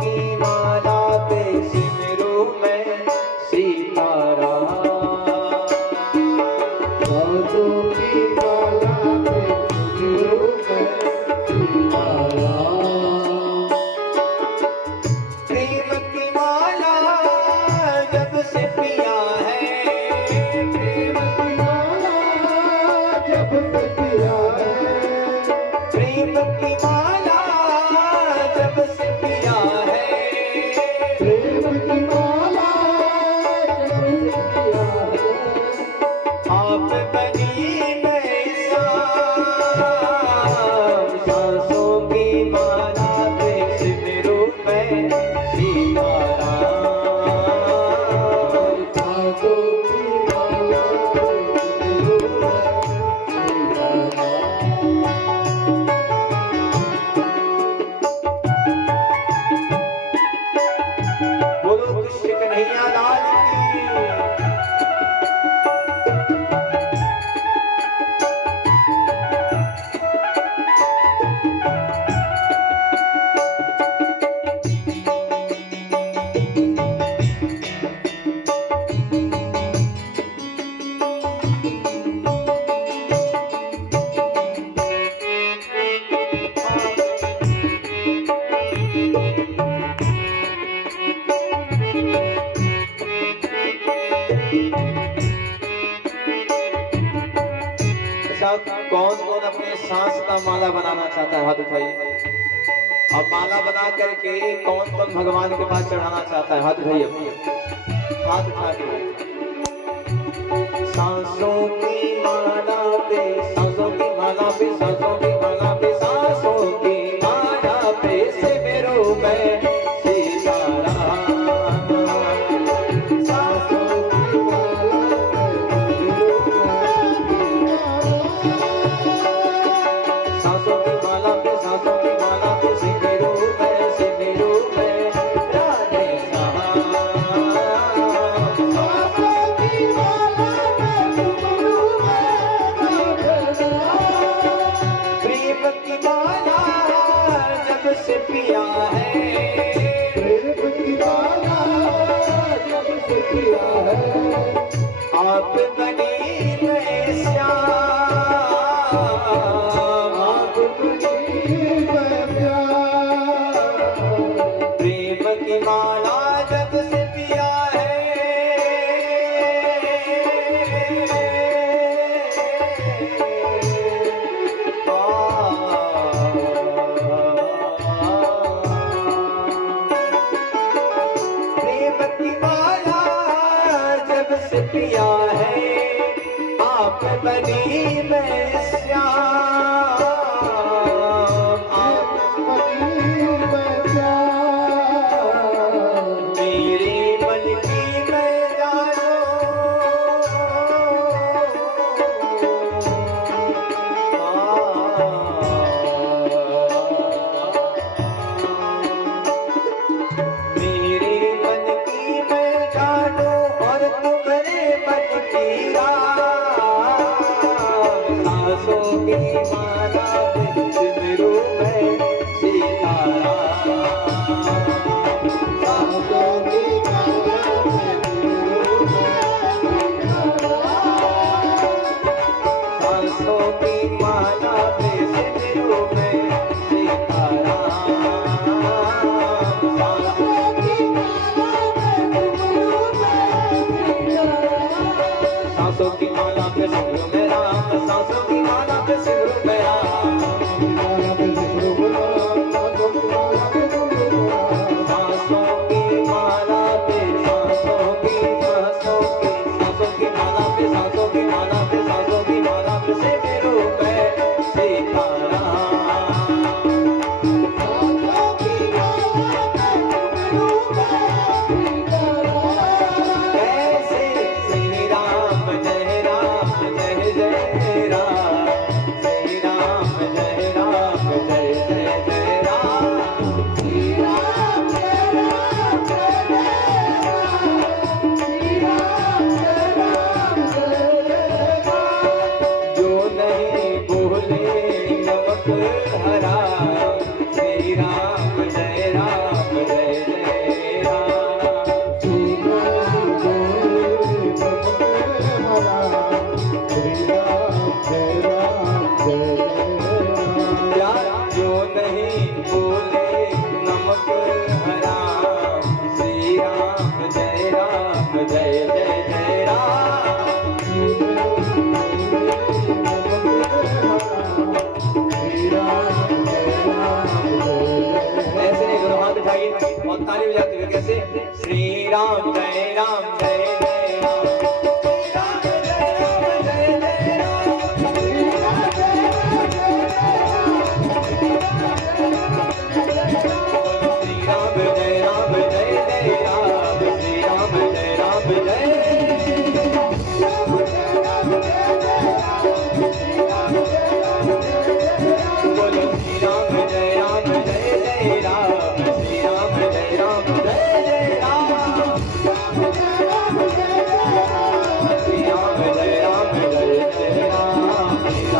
की माला पे सिमरू मैं सीताराम। सासों की माला पे सिमरू मैं सीताराम। प्रेम की माला जब से पिया है, प्रेम की माला जब से पिया है, प्रेम की माला जब से पिया है, प्रेम की माला जब से पिया है, आप बनी मैं श्याम। सांसों की माला पे सिमरू मैं सीताराम। सासों की माला पे सिमरू मैं सीताराम। बोलो कृष्ण कन्हैया लाल की। अच्छा, कौन कौन अपने सांस का माला बनाना चाहता है? हाथ उठाइए। अब माला बना करके कौन कौन भगवान के पास चढ़ाना चाहता है? हाथ उठाइए, हाथ उठा के। सांसों की माला पे, सांसों की माला पे, सांसों की माला पे, सांसों की माला पे सिमरू मैं सीताराम। सासों की माला पे सिमरू मैं सांसों की माला पे, सांसों की माला पे सिमरू मैं राधे श्याम। सासों की माला पे सिमरू मैं राधे श्याम। प्रेम की माला जब से पिया है, प्रेम की माला जब से पिया है, आप बनी मैं श्याम। आप बनी मैं प्यार। प्रेम की माला जब से पिया है, प्रेम की माला जब से पिया है, आप बनी मैं श्याम। आप बनी मैं प्यार। मेरे मन की मैं जानो, मेरे मन की मैं जानो और तुम्हारे मन की राह। उठाइए और ताली बजाते हुए कैसे श्री राम जय राम जय जय राम राम जय राम जय जय राम श्री राम जय राम जय जय राम श्री राम जय राम जय बोलो श्री राम जय राम जय जय राम श्री राम जय राम जय जय राम श्री राम जय राम जय जय राम श्री राम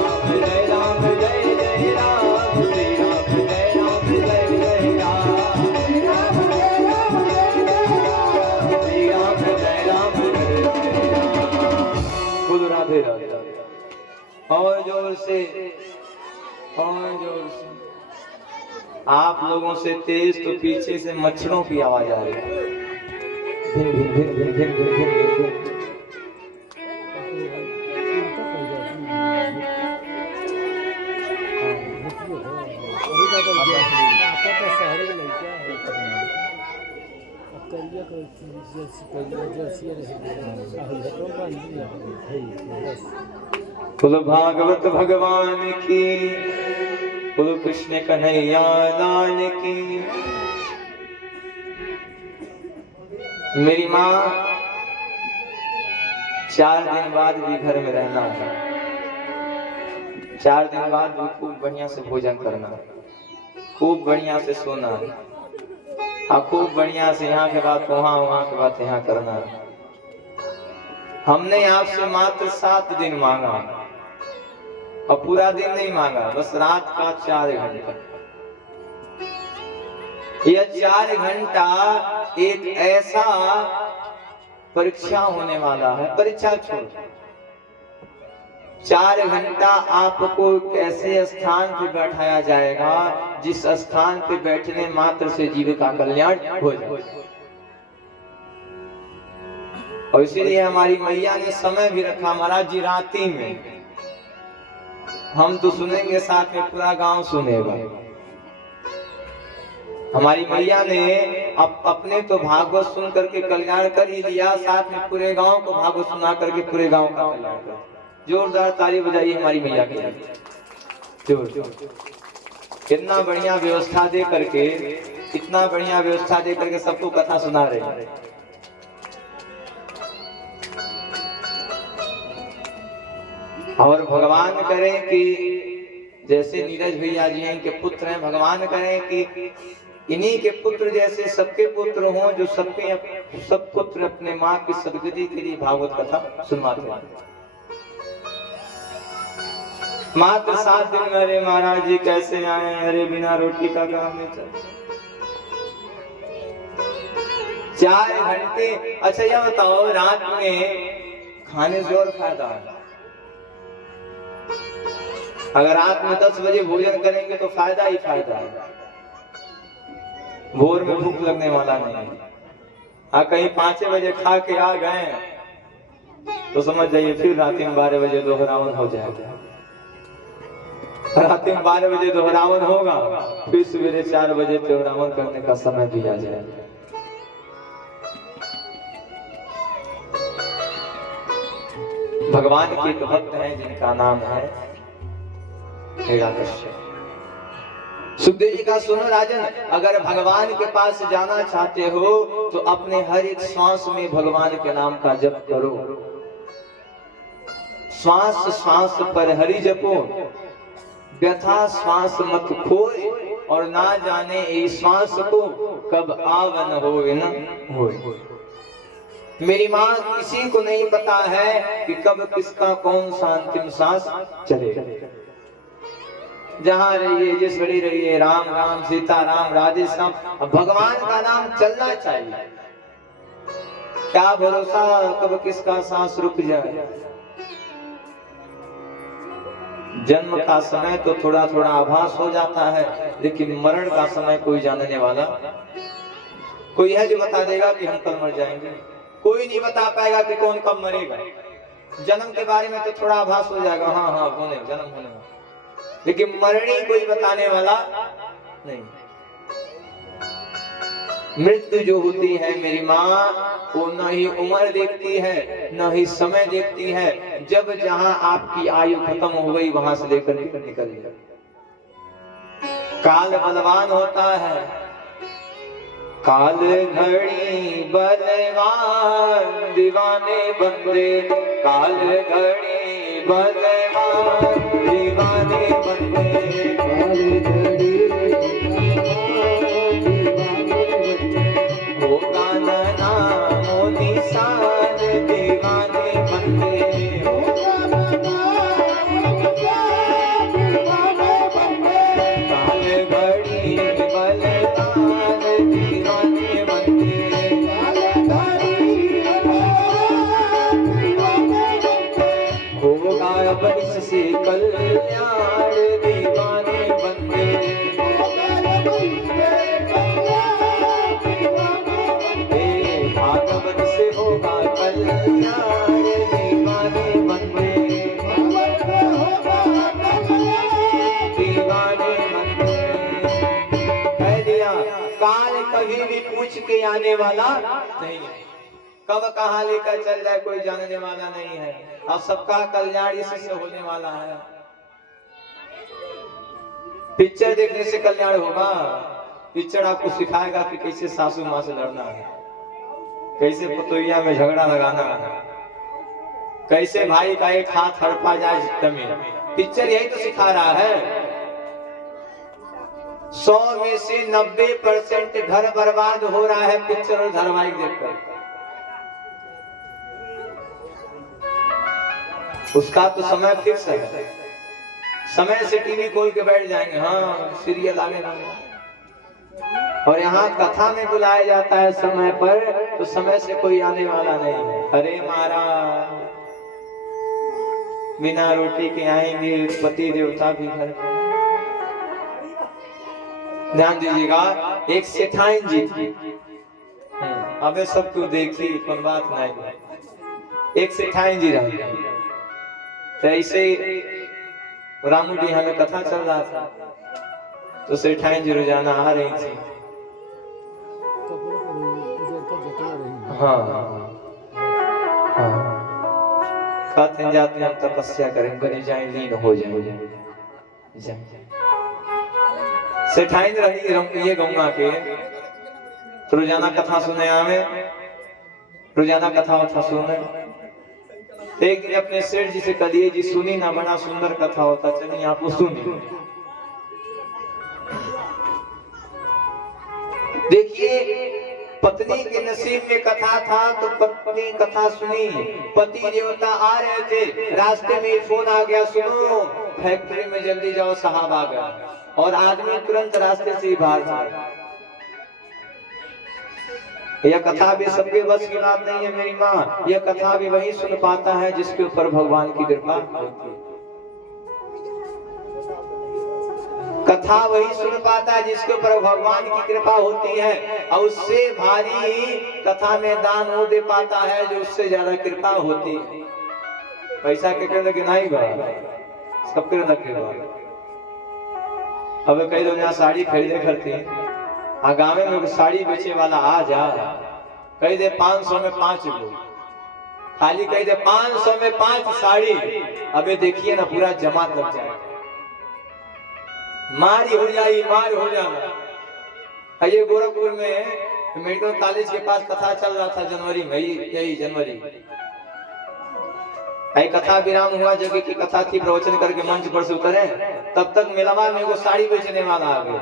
जय राम जय जय राम श्री राम जय राम जय जय राम श्री राम जय राम जय जय राम। बोलो राधे राधे और जोर से और जोर से। आप लोगों से तेज तो पीछे से मच्छरों की आवाज आ रही है। भिन भिन भिन भिन भिन भिन भिन भिन भिन। बोलो भागवत भगवान की, बोलो कृष्ण कन्हैया लाल की। मेरी माँ 4 दिन बाद भी घर में रहना है, 4 दिन बाद भी खूब बढ़िया से भोजन करना, खूब बढ़िया से सोना और खूब बढ़िया से यहाँ के बाद वहाँ, वहाँ के बाद यहाँ करना। हमने आपसे मात्र 7 दिन मांगा और पूरा दिन नहीं मांगा, बस रात का 4 घंटा। यह 4 घंटा एक ऐसा परीक्षा होने वाला है, परीक्षा छोड़। 4 घंटा आपको कैसे स्थान पे बैठाया जाएगा जिस स्थान पे बैठने मात्र से जीव का कल्याण हो जाए। और इसीलिए हमारी मैया ने समय भी रखा महाराज जी रात्रि में। हम तो सुनेंगे, साथ में पूरा गांव सुनेगा। हमारी मैया ने अपने तो भागवत सुन करके कल्याण कर ही लिया, साथ में पूरे गांव को भागवत सुना करके पूरे गांव का कल्याण कर। जोरदार ताली बजाइए हमारी मैया के लिए। जोर। कितना बढ़िया व्यवस्था दे करके, इतना बढ़िया व्यवस्था दे करके सबको कथा सुना रहे हैं। और भगवान करें कि जैसे नीरज भैया जी हैं, इनके पुत्र हैं, भगवान करें कि इन्हीं के पुत्र जैसे सबके पुत्र हों, जो सब पुत्र अपने माँ की सदगति के लिए भागवत कथा सुनवाते हैं। मात्र 7 दिन में अरे महाराज जी कैसे आए, अरे बिना रोटी का काम नहीं चल। 4 घंटे। अच्छा यह बताओ, रात में खाने से और फायदा है। अगर रात में 10 बजे भोजन करेंगे तो फायदा ही फायदा है, भोर में भूख लगने वाला नहीं है। कहीं 5 बजे खा के आ गए तो समझ जाइए फिर रात में 12 बजे दोहरावन हो जाएगा। रात में 12 बजे दोहरावन होगा, फिर सवेरे 4 बजे दोहरावन करने का समय भी आ जाएगा। भगवान के भक्त हैं जिनका नाम है हिरण्यकश्यप। सुखदेव जी का सुनो राजन, अगर भगवान के पास जाना चाहते हो तो अपने हर एक श्वास में भगवान के नाम का जप करो। श्वास श्वास पर हरि जपो, व्यथा श्वास मत खोए, और ना जाने इस श्वास को कब आवन होए न होए। मेरी माँ किसी को नहीं पता है कि कब किसका कौन सा अंतिम सांस चले। जहाँ रहिए, जिस घड़ी रहिए, राम राम सीता राम राधे श्याम, भगवान का नाम चलना चाहिए। क्या भरोसा कब किसका सांस रुक जाए। जन्म का समय तो थोड़ा थोड़ा आभास हो जाता है, लेकिन मरण का समय कोई जानने वाला, कोई है जो बता देगा कि हम कल मर जाएंगे? कोई नहीं बता पाएगा कि कौन कब मरेगा। जन्म के बारे में तो थोड़ा आभास हो जाएगा, हाँ हाँ होने जन्म होने, लेकिन मरनी कोई बताने वाला नहीं। मृत्यु जो होती है मेरी माँ, वो न ही उम्र देखती है न ही समय देखती है। जब जहां आपकी आयु खत्म हो गई वहां से लेकर के निकल जाए। काल बलवान होता है, काल घड़ी बलवान दीवाने बंदे, काल घड़ी बलवान दीवाने बंदे, काल घड़ी होगा न नामो निशान दीवाने बंदे, काल घड़ी बलवान दीवाने बंदे, होगा अब इससे कल्याण दीवाने बंदे, भागवत से होगा कल्याण दीवाने बंदे, दीवाने बंदे। कह दिया काल कभी भी पूछ के आने वाला नहीं है, कब कहाँ लेकर चल जाए कोई जानने वाला नहीं है। अब सबका कल्याण इसी से होने वाला है। पिक्चर देखने से कल्याण होगा? पिक्चर आपको सिखाएगा कि कैसे सासू माँ से लड़ना है, कैसे पतोइया में झगड़ा लगाना है, कैसे भाई का एक हाथ हड़पा जाए जमीन। पिक्चर यही तो सिखा रहा है। 100 में से 90% घर बर्बाद हो रहा है पिक्चर और धारावाहिक देखकर। उसका तो समय फिक्स है, समय से टीवी खोल के बैठ जाएंगे, हाँ सीरियल आने वाला। और यहाँ कथा में बुलाया जाता है समय पर, तो समय से कोई आने वाला नहीं है। अरे महाराज बिना रोटी के आएंगे पति देवता भी घर पर। ध्यान दीजिएगा, एक सेठाइन जी थी। अबे सब तू देखी कोई बात नहीं। एक सेठाइन जी रहे, तो ऐसे रामू जी हमें कथा चल रहा था, तो सेठाइन जी रोजाना आ रही थी। हाँ हाँ, खाते जाते हम तपस्या करें, बने जाए लीन हो जाए। सेठाइन रही ये गंगा के, तो रोजाना कथा सुने आवे, रोजाना कथा सुने। एक दिन अपने सेठ जी से कहिए जी सुनी ना, बड़ा सुंदर कथा होता, चलिए आप सुनिए। देखिए पत्नी के नसीब में कथा था, तो पत्नी कथा सुनी। पति देवता आ रहे थे, रास्ते में फोन आ गया, सुनो फैक्ट्री में जल्दी जाओ साहब आ गया। और आदमी तुरंत रास्ते से ही बाहर था। यह कथा भी सबके बस की बात नहीं है मेरी माँ। यह कथा भी वही सुन पाता है जिसके ऊपर भगवान की कृपा होती है। कथा वही सुन पाता है जिसके ऊपर भगवान की कृपा होती है। और उससे भारी कथा में दान वो दे पाता है जो उससे ज्यादा कृपा होती है। पैसा के लगे नहीं बा, सबके लगेगा। अब कई लोग यहाँ साड़ी खरीदे करते हैं, गाँव में साड़ी बेचे वाला आ जा, कह दे 500 में 5 लोग, खाली कह दे 500 में 5 साड़ी। अबे देखिए ना पूरा जमात लग जाएगा, मारी हो जाएगी, मार हो जाना। ये गोरखपुर में मेडिकल कॉलेज के पास कथा चल रहा था जनवरी में, यही जनवरी। कथा विराम हुआ, जगह की कथा थी, प्रवचन करके मंच पर से उतरे, तब तक मेलवा में वो साड़ी बेचने वाला आ गया।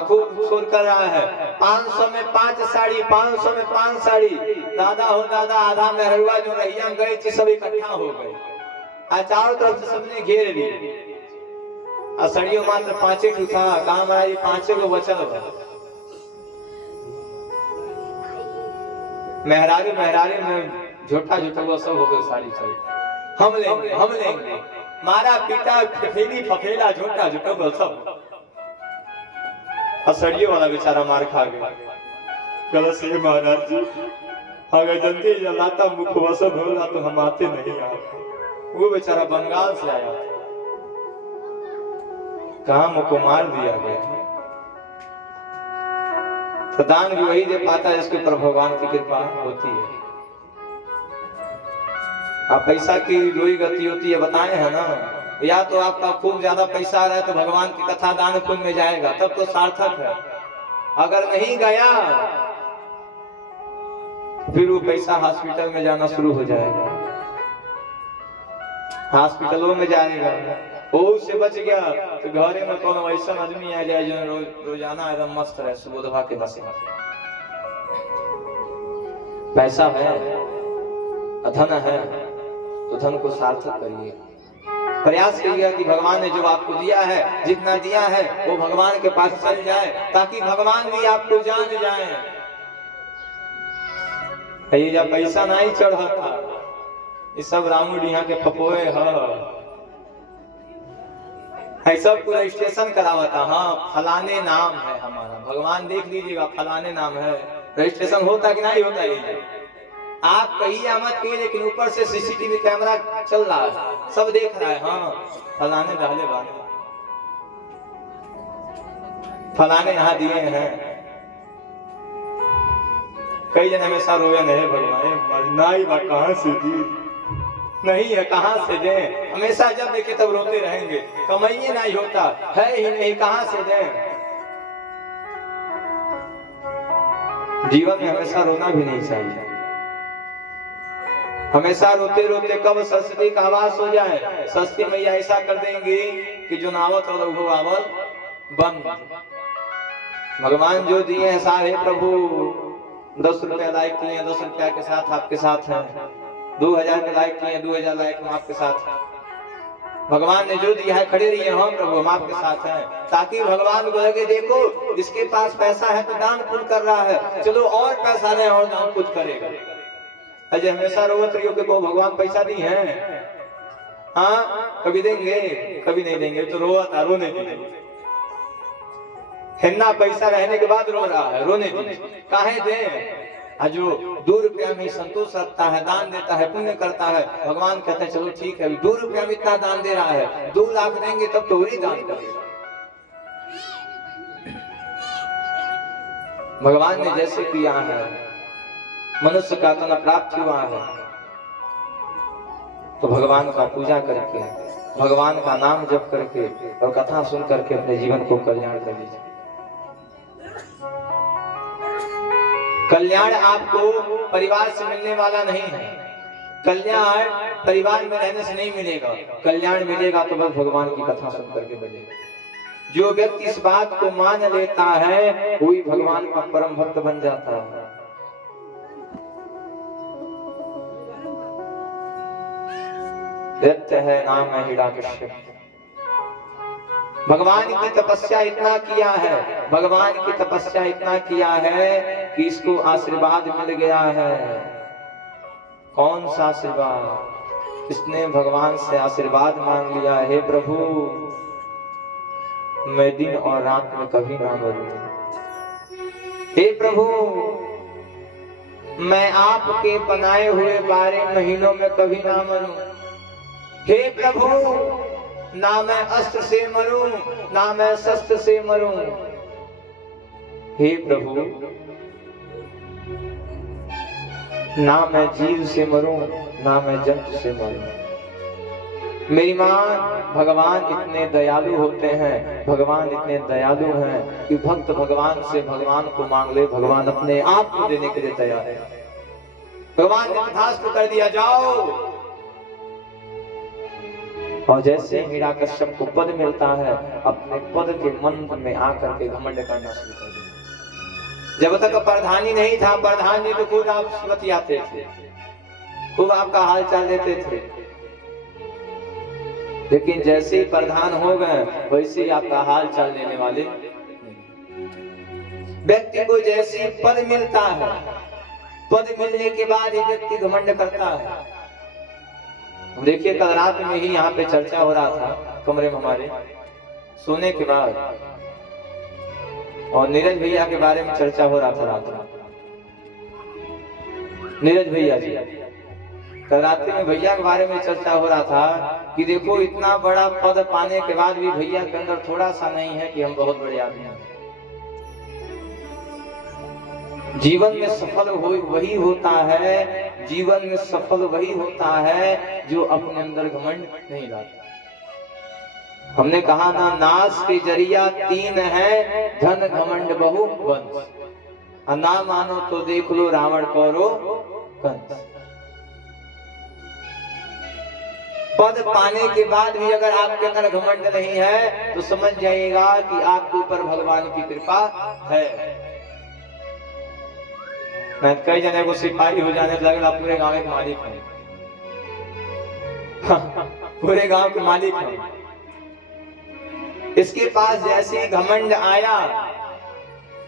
खूब शोर कर रहा है, 500 में 5 साड़ी, 500 में 5 साड़ी। दादा हो दादा, आधा मेहरुआ जो रहिया गए थे सब इकट्ठा हो गए, चारों तरफ से सबने घेर ली। असड़ियों मात्र 5 था, कहा हमारा ये 5 को बचल हो। मेहरारू में झूठा वो सब हो गए, साड़ी हम लेंगे, मारा पीटा फफेला झूठा वो सब। असड़ियों वाला बेचारा मार खा गया। गलत से महाराज जी अगर जल्दी जलाता मुख वसब होगा तो हम आते नहीं। वो बेचारा बंगाल से आया, कहा मुझको मार दिया गया। तो दान भी वही दे पाता है जिसके ऊपर भगवान की कृपा होती है। आप पैसा की रोई गति होती है बताए हैं ना, या तो आपका खूब ज्यादा पैसा आ रहा है तो भगवान की कथा दान पुण्य में जाएगा, तब तो सार्थक है। अगर नहीं गया फिर वो पैसा हॉस्पिटल में जाना शुरू हो जाएगा, हॉस्पिटलों में जाएगा। वो उससे बच गया तो घरे में कौन ऐसा आदमी आ जाए जो रोजाना एकदम मस्त रहे, सुबह दबा के बसे। पैसा है, धन है, तो धन को सार्थक करिए। प्रयास करिए कि भगवान ने जो आपको दिया है, जितना दिया है वो भगवान के पास चल जाए, ताकि भगवान भी आपको जान जाए। ये जब पैसा नहीं चढ़ा था, ये सब रामुडिया के पपोए है सब को रजिस्ट्रेशन करावता। हाँ फलाने नाम है हमारा, भगवान देख लीजिएगा फलाने नाम है। रजिस्ट्रेशन होता कि नहीं होता? ये आप कहीं आमद के, लेकिन ऊपर से सीसीटीवी कैमरा चल रहा है, सब देख रहा है। हाँ फलाने रहले बात, फलाने यहाँ दिए हैं। कई जन हमेशा रोए नहीं भगवान नहीं बा कहां से दी, नहीं है कहां से दे। हमेशा जब देखे तब रोते रहेंगे, कमाइए नहीं होता है ही नहीं, कहां से दे। जीवन में हमेशा रोना भी नहीं चाहिए। हमेशा रोते रोते कब सरस्वती का आवास हो जाए, सरस्वती मैया ऐसा कर देंगे कि जो नावत और लघु आवल बंद। भगवान जो दिए हैं सारे प्रभु, 10 रुपया लायक किए, 10 रुपया के साथ आपके साथ हैं। 2000 के लायक किए, 2000 लायक हम आपके साथ हैं। भगवान ने जो दिया है खड़े रहिए, हम प्रभु हम आपके साथ हैं, ताकि भगवान को लगे देखो इसके पास पैसा है तो दान पुण्य कर रहा है, चलो और पैसा नहीं और दान पुण्य करेगा। अजय हमेशा रोवत रहियो कि को भगवान पैसा दी है, हाँ कभी देंगे कभी नहीं देंगे, तो रोता रोने दीजिए। हिन्ना पैसा रहने के बाद रो रहा है, रोने दीजिए। काहे दे? जो 2 रुपया में संतोष रखता है, दान देता है, पुण्य करता है, भगवान कहते हैं चलो ठीक है 2 रुपया में इतना दान दे रहा है, 2 लाख देंगे तब तो वही दान करेगा। भगवान ने जैसे किया है, मनुष्य का तन प्राप्त हुआ है, तो भगवान का पूजा करके, भगवान का नाम जप करके और कथा सुन करके अपने जीवन को कल्याण कर लीजिए। कल्याण आपको परिवार से मिलने वाला नहीं है, कल्याण परिवार में रहने से नहीं मिलेगा। कल्याण मिलेगा तो बस भगवान की कथा सुन करके मिलेगा। जो व्यक्ति इस बात को मान लेता है वही भगवान का परम भक्त बन जाता है। सत्य है नाम है हिरण्यकश्यप। भगवान की तपस्या इतना किया है, भगवान की तपस्या इतना किया है कि इसको आशीर्वाद मिल गया है। कौन सा आशीर्वाद? इसने भगवान से आशीर्वाद मांग लिया, हे प्रभु मैं दिन और रात में कभी ना मरूं। हे प्रभु मैं आपके बनाए हुए 12 महीनों में कभी ना मरूं। हे प्रभु ना मैं अस्त्र से मरूं ना मैं शस्त्र से मरूं। हे प्रभु ना मैं जीव से मरूं ना मैं जंतु से मरूं। मेरी माँ, भगवान इतने दयालु होते हैं, भगवान इतने दयालु हैं कि भक्त भगवान से भगवान को मांग ले, भगवान अपने आप को देने के लिए तैयार है। भगवान ने तथास्तु कर दिया, जाओ। और जैसे हिरण्यकश्यप को पद मिलता है, अपने पद के मन में आकर के घमंड करना शुरू कर दिया। जब तक प्रधानी नहीं था, प्रधान जी तो खुद आप बतियाते थे, खूब आपका हाल चाल देते थे, लेकिन जैसे ही प्रधान हो गए वैसे ही आपका हाल चाल देने वाले। व्यक्ति को जैसे पद मिलता है, पद मिलने के बाद ही व्यक्ति घमंड करता है। देखिए कल रात में ही यहाँ पे चर्चा हो रहा था कमरे में हमारे, सोने के बाद, और नीरज भैया के बारे में चर्चा हो रहा था रात में। नीरज भैया जी, कल रात में भैया के बारे में चर्चा हो रहा था कि देखो इतना बड़ा पद पाने के बाद भी भैया के अंदर थोड़ा सा नहीं है कि हम बहुत बड़े आदमी हैं। जीवन में सफल हो वही होता है, जीवन में सफल वही होता है जो अपने अंदर घमंड नहीं लाता। हमने कहा ना, नाश के जरिया 3 है, धन घमंड बहु वंश। ना मानो तो देख लो रावण कौरो कंस। पद पाने के बाद भी अगर आपके अंदर घमंड नहीं है तो समझ जाइएगा कि आपके ऊपर भगवान की कृपा है। मैं कई जने को सिपाही हो जाने लगा, पूरे गांव के मालिक है। पूरे गांव के मालिक है। इसके पास जैसे घमंड आया,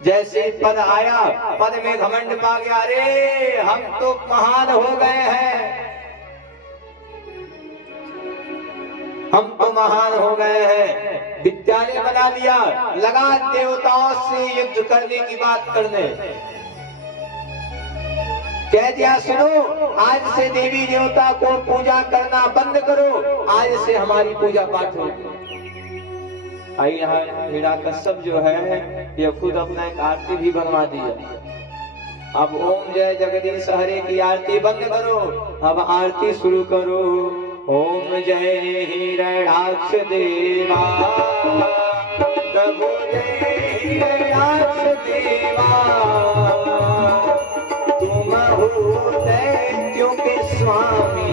जैसे पद आया, पद में घमंड पा गया, अरे हम तो महान हो गए हैं, हम तो महान हो गए हैं। विद्यालय बना लिया, लगा देवताओं से युद्ध करने की बात करने। कह दिया सुनो, आज से देवी देवता को पूजा करना बंद करो, आज से हमारी पूजा पाठ होगी। आई यहाँ हिरण्यकश्यप जो है ये खुद अपना एक आरती भी बनवा दिया। अब ओम जय जगदीश हरे की आरती बंद करो, अब आरती शुरू करो। ओम जय हिरण्याक्ष देवा, प्रभु जय हिरण्याक्ष देवा, तुम हो दैत्यों के स्वामी,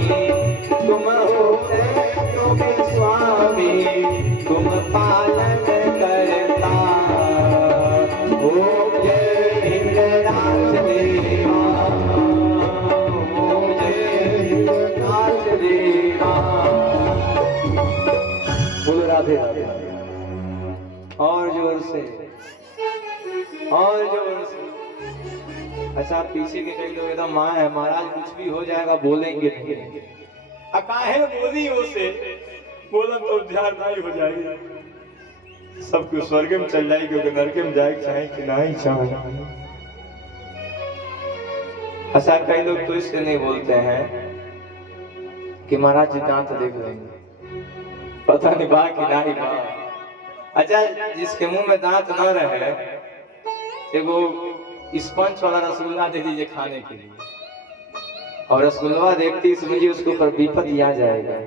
तुम हो दैत्यों के स्वामी, तुम पालन करता। ओम जय हिरण्याक्ष देवा, ओम जय हिरण्याक्ष देवा। बोलो राधे राधे। और जोर से, और जोर से। अच्छा, पीछे के कई लोग एकदम माँ है महाराज, कुछ भी हो जाएगा बोलेंगे नहीं। अकाहे बोली उसे, बोलन तो ध्यान हो जाएगी, सब कुछ स्वर्ग में चल जाएगी, क्योंकि नरक में जाए चाहे कि नहीं चाहे। अच्छा, कई लोग तो इससे नहीं बोलते हैं कि महाराज जी दांत देख लेंगे, पता नहीं बा कि नहीं बा। अच्छा, जिसके मुंह में दांत ना रहे, एगो स्पंज वाला रसगुल्ला दे दीजिए खाने के लिए, और रसगुल्ला देखती समझिए उसके ऊपर विपत आ जाएगा।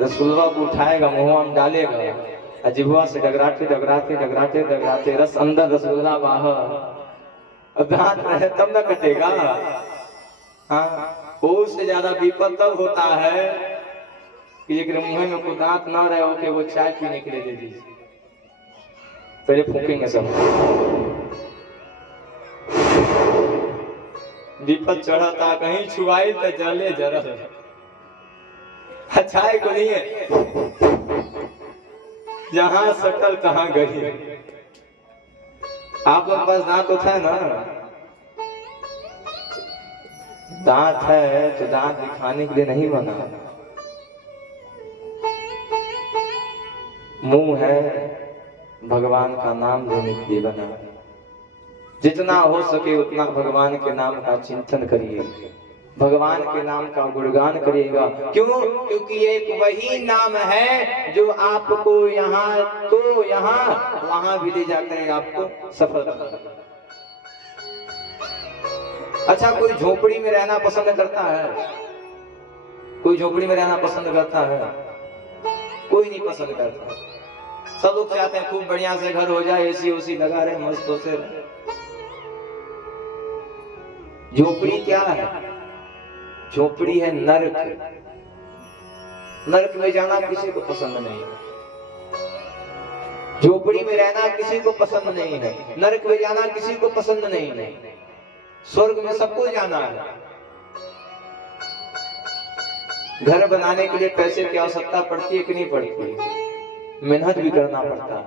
रसगुल्ला को उठाएगा, मुंह में डालेगा, जिह्वा से डगराते डगराते डगराते डगराते रस अंदर, रसगुल्ला बाहर। दांत रहे तब न कटेगा। हाँ, उससे ज्यादा विपत तब होता है कि एक मुंह में कोई दांत ना रहे हो, कि वो चाय पीने के लिए दे दीजिए, पहले फूकेंगे सब। विपत चढ़ता, कहीं छुआई तो जले जरल। अच्छा है को नहीं है, जहां सकल तहां गई। आप लोग पास दांत होता है ना, दांत है तो दांत दिखाने के लिए नहीं बना। मुंह है भगवान का नाम लेने के लिए बना। जितना हो सके उतना भगवान के नाम का चिंतन करिए, भगवान के नाम का गुणगान करिएगा। क्यों? क्योंकि एक वही नाम है जो आपको यहाँ तो यहाँ वहां भी ले जाकर आपको सफल करेगा। अच्छा, कोई झोपड़ी में रहना पसंद करता है? कोई झोपड़ी में रहना पसंद करता है? कोई नहीं पसंद करता। सब लोग चाहते हैं खूब बढ़िया से घर हो जाए, एसी ओसी लगा रहे, मस्त हो से रहे। झोपड़ी क्या है? झोपड़ी है नरक। नरक में जाना किसी को पसंद नहीं है, झोपड़ी में रहना किसी को पसंद नहीं है, नरक में जाना किसी को पसंद नहीं है। स्वर्ग में सबको जाना है। घर बनाने के लिए पैसे की आवश्यकता पड़ती है कि नहीं पड़ती? मेहनत भी करना पड़ता है,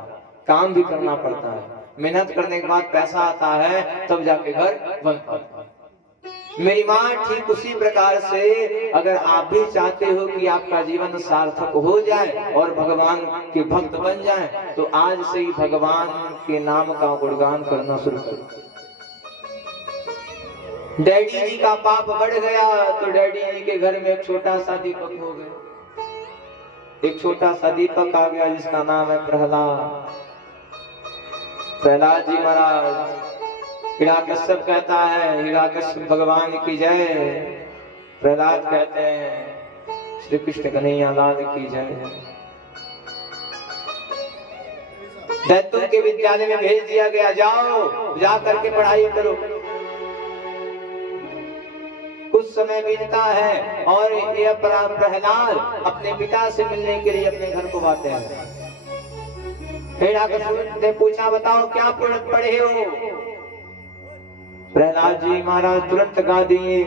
काम भी करना पड़ता है। मेहनत करने के बाद पैसा आता है, तब जाके घर बन पाता है। मेरी माँ, ठीक उसी प्रकार से अगर आप भी चाहते हो कि आपका जीवन सार्थक हो जाए और भगवान के भक्त बन जाए, तो आज से ही भगवान के नाम का गुणगान करना शुरू करो। डैडी जी का पाप बढ़ गया तो डैडी जी के घर में एक छोटा सा दीपक हो गया। एक छोटा सा दीपक आ गया जिसका नाम है प्रहलाद। प्रहलाद जी महाराज हिरण्यकश्यप कहता है हिरण्यकश्यप भगवान की जय। प्रहलाद कहते हैं श्री कृष्ण कन्हैया लाल की जय। दैत्यों के विद्यालय में भेज दिया गया, जाओ जा करके पढ़ाई करो। कुछ समय बीतता है और ये प्रहलाद अपने पिता से मिलने के लिए अपने घर को आते हैं। हिरण्यकश्यप ने पूछा बताओ क्या पढ़े हो? प्रहलाद जी महाराज तुरंत गा दिए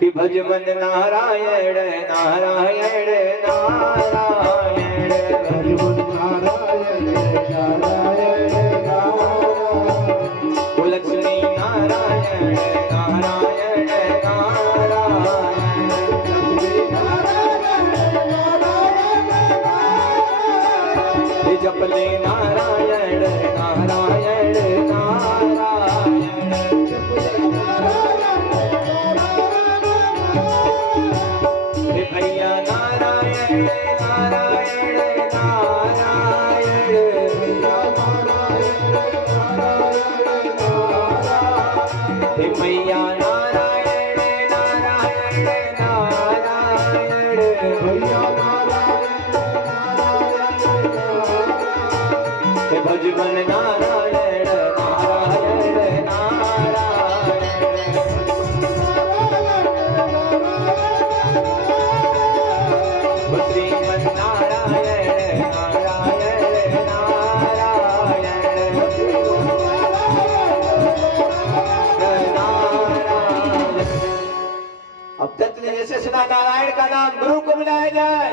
कि भज मन नारायण नारायण नारायण, भज मन नारायण नारायण नारायण, ओ लक्ष्मी नारायण नारायण नारायण, लक्ष्मी नारायण नारायण नारायण, हे जपले नारायण नारायण नारायण, जपले नारायण हे भैया नारायण नारायण नारायण, हे मैया नारायण नारायण नारायण, हे भजमन नारायण नारायण नारायण, श्रीमन नारायण नारायण नारायण, अब तक ने जैसे सुना नारायण का नाम गुरु को बुलाया जाए।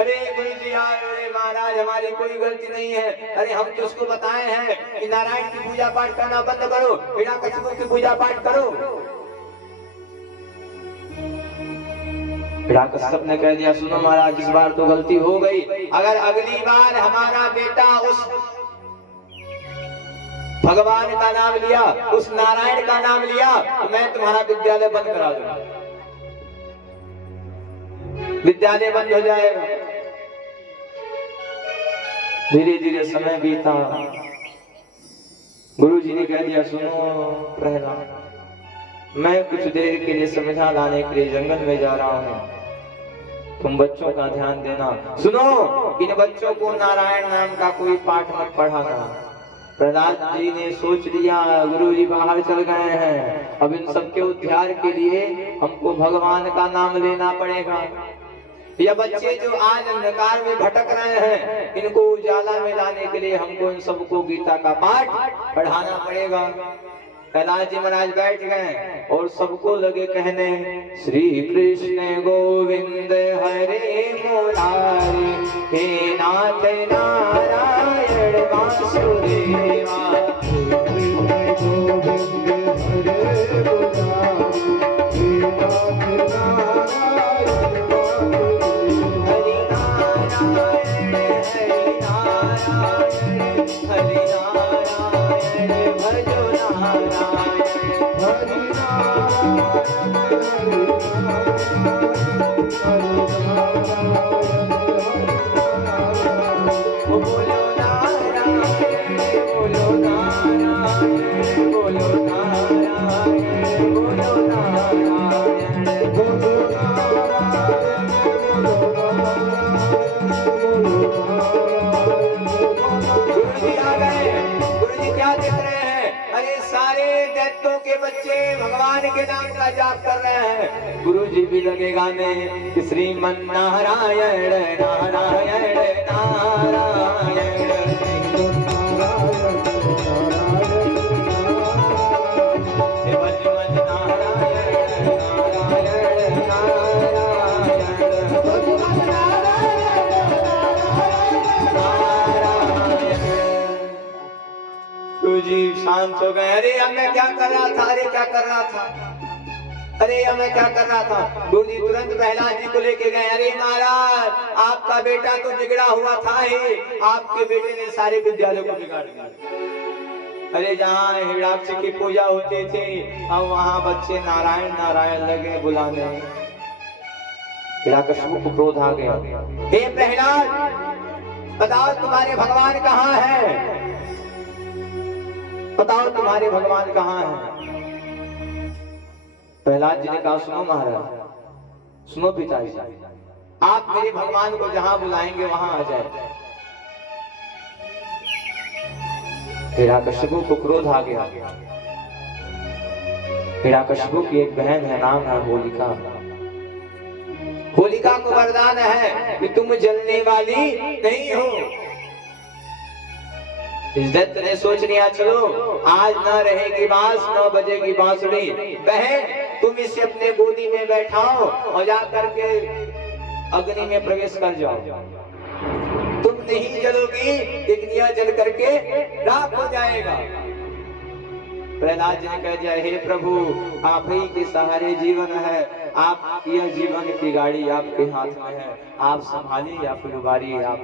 अरे गुरु जी अरे महाराज हमारी कोई गलती नहीं है, अरे हम तो उसको बताए हैं कि नारायण की पूजा पाठ करना बंद करो, हिरण्यकश्यप की पूजा पाठ करो। हिरण्यकश्यप ने कह दिया सुनो महाराज इस बार तो गलती हो गई, अगर अगली बार हमारा बेटा उस भगवान का नाम लिया, उस नारायण का नाम लिया तो मैं तुम्हारा विद्यालय बंद करा दूंगा, विद्यालय बंद हो जाएगा। धीरे धीरे समय बीता, गुरु जी ने कह दिया सुनो प्रहलाद मैं कुछ देर के लिए संविधा लाने के लिए जंगल में जा रहा हूँ, तुम बच्चों का ध्यान देना। सुनो इन बच्चों को नारायण नाम का कोई पाठ मत पढ़ाना। प्रहलाद जी ने सोच लिया गुरु जी बाहर चल गए हैं, अब इन सबके उद्धार के लिए हमको भगवान का नाम लेना पड़ेगा। ये बच्चे जो आज अंधकार में भटक रहे हैं इनको उजाला में लाने के लिए हमको इन सबको गीता का पाठ पढ़ाना पड़ेगा। प्रहलाद जी महाराज बैठ गए और सबको लगे कहने श्री कृष्ण गोविंद हरे मुरारी, हे नाथ नारायण वासुदेवा, बच्चे भगवान के नाम का जाप कर रहे हैं। गुरु जी भी लगे गाने कि श्रीमन नारायण नारायण नारायण, हे भजमन नारायण नारायण नारायण, गुरु जी शांत हो गए। अरे अब मैं क्या कर रहा था, अरे क्या कर रहा था, अरे अब मैं क्या कर रहा था। गुरु जी तुरंत प्रहलाद जी को लेके गए। अरे महाराज आपका बेटा तो बिगड़ा हुआ था ही, आपके बेटे ने सारे विद्यालयों को बिगाड़ दिया। अरे जहाँ हिरण्यकश्यप की पूजा होती थी अब वहाँ बच्चे नारायण नारायण लगे बुलाने। हिरण्यकश्यप को क्रोध आ गया। हे प्रहलाद बताओ तुम्हारे भगवान कहाँ है? बताओ तुम्हारे भगवान कहाँ हैं? प्रहलाद जी ने कहा, सुनो महाराज, सुनो पिताजी, आप मेरे भगवान को जहां बुलाएंगे वहां आ जाए। हिरण्यकशिपु को क्रोध आ गया। हिरण्यकशिपु की एक बहन है, नाम है होलिका। होलिका को वरदान है कि तुम जलने वाली नहीं हो। इस दैत्य ने सोच लिया, चलो आज न रहेगी बांस, न बजेगी बांसुरी। बहन, तुम इसे अपने गोदी में बैठाओ और जाकर के अग्नि में प्रवेश कर जाओ। तुम नहीं जलोगी, अग्नियां जल करके राख हो जाएगा। प्रहलाद जी ने कह दिया, हे प्रभु, आप ही के सहारे जीवन है, आप यह जीवन की गाड़ी आपके हाथ में है, आप संभालिए या फिर उबारिए। आप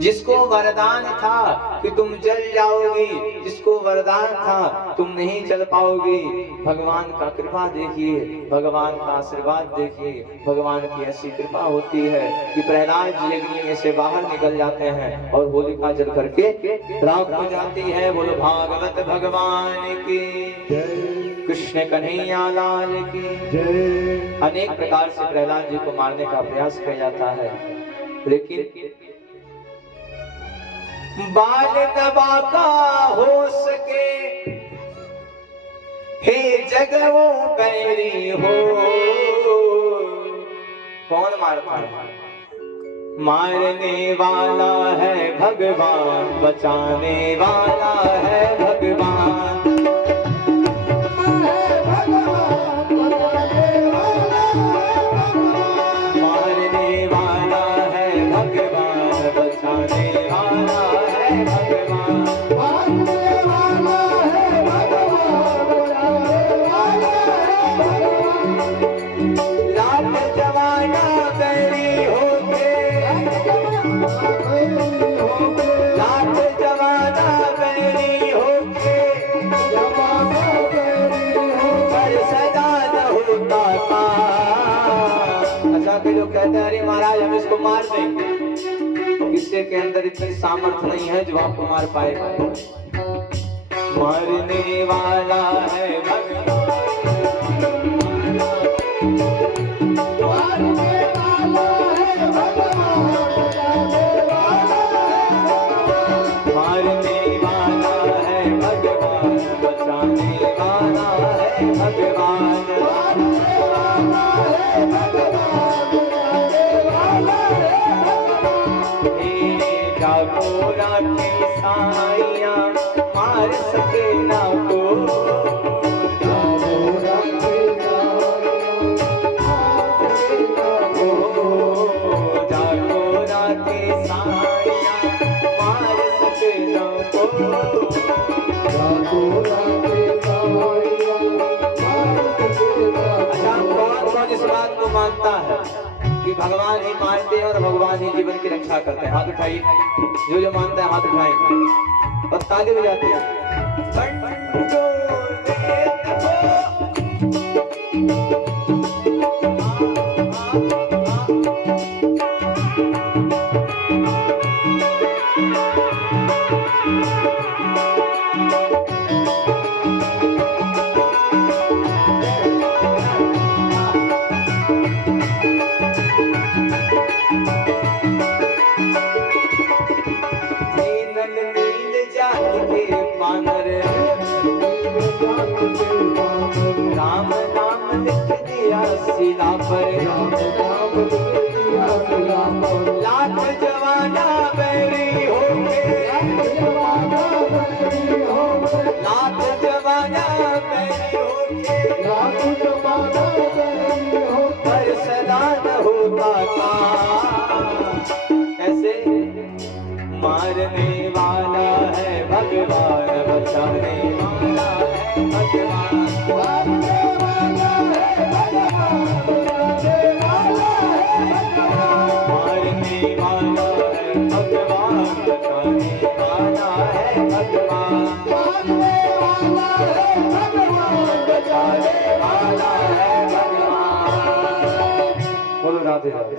जिसको वरदान था कि तुम जल जाओगी, जिसको वरदान था तुम नहीं जल पाओगी, भगवान का कृपा देखिए, भगवान का आशीर्वाद देखिए। भगवान की ऐसी कृपा होती है कि प्रहलाद जी अग्नि में से बाहर निकल जाते हैं और होलिका जल करके राख हो जाती है। बोलो भागवत भगवान की जय, कृष्ण कन्हैया लाल की जय। अनेक प्रकार से प्रहलाद जी को मारने का प्रयास किया जाता है, लेकिन बाल दबा का हो सके, हे जगवो बैरी हो। कौन मारता है? मारने वाला है भगवान, बचाने वाला है भगवान। मारने वाला है भगवान, बचाने वाला है भगवान। मारने वाला है भगवान, बचाने वाला है भगवान। लाट जवाना बैरी होके, लाट जवाना बैरी होके, पर सदा न होता था। अच्छा, के लोग कहते हैं, अरे महाराज हम इसको मार देंगे, किसके के अंदर इतनी सामर्थ्य नहीं है जो आपको मार पाएगा। मारने वाला है भगवान, मारने वाला है भगवान, मारने वाला है भगवान, बचाने वाला है भगवान। मारने वाला है भगवान, बचाने वाला है भगवान। डाकोरा की साइया मार सके ना को, डाकोरा की डाकोरा की साइया मार सके ना को, डाकोरा की साइया मार सके ना को। अच्छा, कौन कौन इस बात को मानता है कि भगवान ही मारते हैं और भगवान ही जीवन की रक्षा करते हैं? हाथ उठाइए, जो मानता है हाथ उठाएंगे और ताली बजाते हैं। राम नाम लिख दिया शिला पर, लाख जवाना बैरी होके, लाख जवाना बैरी होके, पर सदा न होता था। ऐसे मारने वाला है भगवान, बचाने वाला है भगवान। मारने वाला है भगवान, बचाने वाला है भगवान। मारने वाला है भगवान, बचाने वाला है भगवान। मारने वाला है भगवान, बचाने वाला है भगवान। बोलो राधे राधे।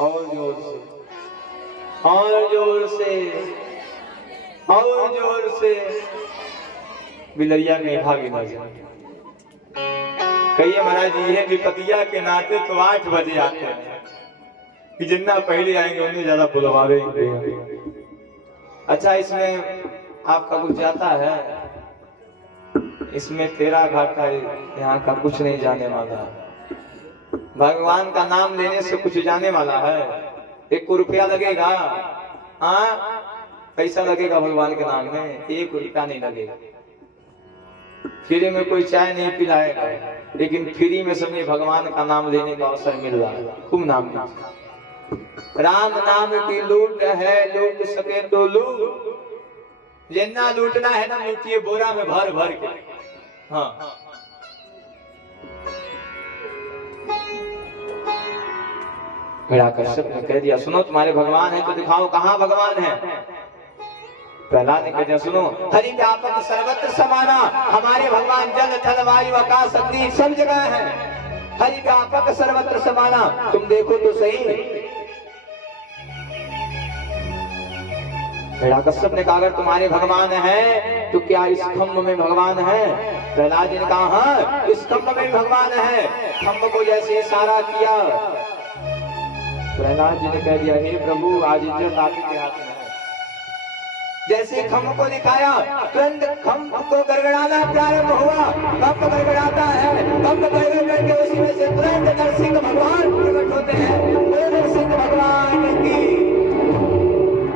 और जोर से, और जोर से। और जोर से बिलैया नहीं भागी ना जाए। कहिए महाराज ये विपतिया के नाते तो 8 बजे आते हैं कि जितना पहले आएंगे उन्हें ज्यादा बुलवावेंगे। अच्छा इसमें आपका कुछ जाता है, इसमें तेरा घाटा है, यहाँ का कुछ नहीं जाने वाला। भगवान का नाम लेने से कुछ जाने वाला है? 1 रुपया लगेगा? हाँ पैसा लगेगा भगवान के नाम में, 1 रुपया नहीं लगेगा। फ्री में कोई चाय नहीं पिलाएगा, लेकिन फ्री में समय भगवान का नाम लेने का अवसर मिल रहा है। खूब नाम लीजिए। राम नाम की लूट है, लूट सके तो लूट, जितना लूटना है ना लूटिए बोरा में भर भर के। हाँ हिरण्यकश्यप ने कह दिया सुनो तुम्हारे भगवान है तो दिखाओ कहाँ भगवान है। प्रहलाद ने कह दिया सुनो हरि व्यापक सर्वत्र समाना, हमारे भगवान जल थल वायु आकाश अग्नि सब जगह है। हरि व्यापक सर्वत्र समाना, तुम देखो तो सही। हिरण्यकश्यप ने कहा अगर तुम्हारे भगवान है तो क्या इस खम्भ में भगवान है? प्रहलाद जी ने कहा हाँ इस खम्भ में भगवान है। खम्भ को जैसे इशारा किया, प्रहलाद जी ने कह दिया हे प्रभु आज इज्जत आप ही के हाथ में है। जैसे खम्भ को दिखाया तुरंत खम्भ को गड़गड़ाना प्रारंभ हुआ। खम्भ गड़गड़ाता है, खम्भ गड़गड़ करके उसी में से तुरंत नरसिंह भगवान प्रकट होते हैं। नरसिंह भगवान की,